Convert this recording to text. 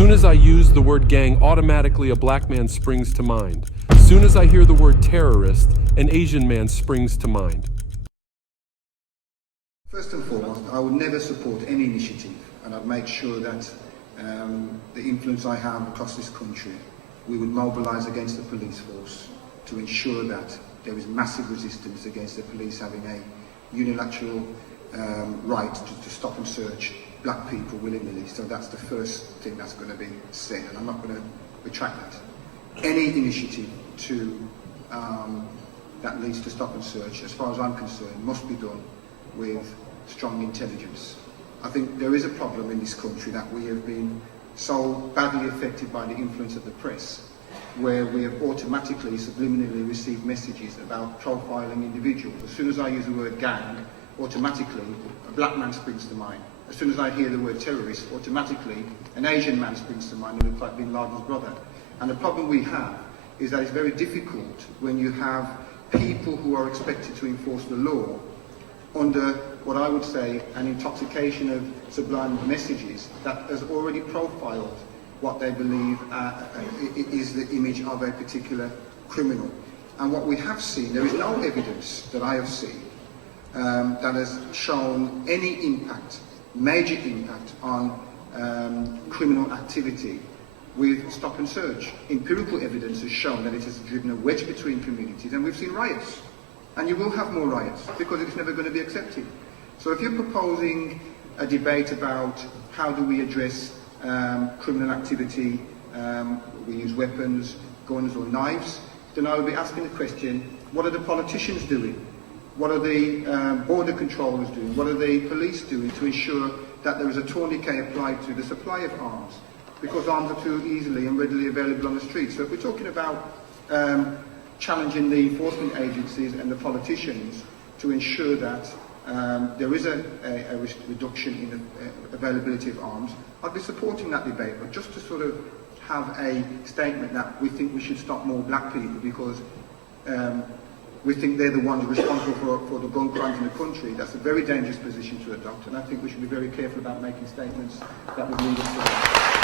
Soon as I use the word gang, automatically a black man springs to mind. Soon as I hear the word terrorist, an Asian man springs to mind. First and foremost, I would never support any initiative, and I'd make sure that the influence I have across this country, we would mobilise against the police force to ensure that there is massive resistance against the police having a unilateral right to stop and search black people willy-nilly. So that's the first thing that's going to be said, and I'm not going to retract that. Any initiative that leads to stop and search, as far as I'm concerned, must be done with strong intelligence. I think there is a problem in this country that we have been so badly affected by the influence of the press, where we have automatically, subliminally received messages about profiling individuals. As soon as I use the word gang, automatically a black man springs to mind. As soon as I hear the word terrorist, automatically an Asian man springs to mind who looks like Bin Laden's brother. And the problem we have is that it's very difficult when you have people who are expected to enforce the law under what I would say an intoxication of sublime messages that has already profiled what they believe is the image of a particular criminal. And what we have seen, there is no evidence that I have seen that has shown any impact, major impact on criminal activity with stop and search. Empirical evidence has shown that it has driven a wedge between communities, and we've seen riots. And you will have more riots because it's never going to be accepted. So if you're proposing a debate about how do we address criminal activity, we use weapons, guns or knives, then I would be asking the question, what are the politicians doing? What are the border controllers doing? What are the police doing to ensure that there is a tourniquet applied to the supply of arms? Because arms are too easily and readily available on the street. So if we're talking about challenging the enforcement agencies and the politicians to ensure that there is a reduction in the availability of arms, I'd be supporting that debate. But just to sort of have a statement that we think we should stop more black people because we think they're the ones responsible for the gun crimes in the country, that's a very dangerous position to adopt, and I think we should be very careful about making statements that would lead us to that.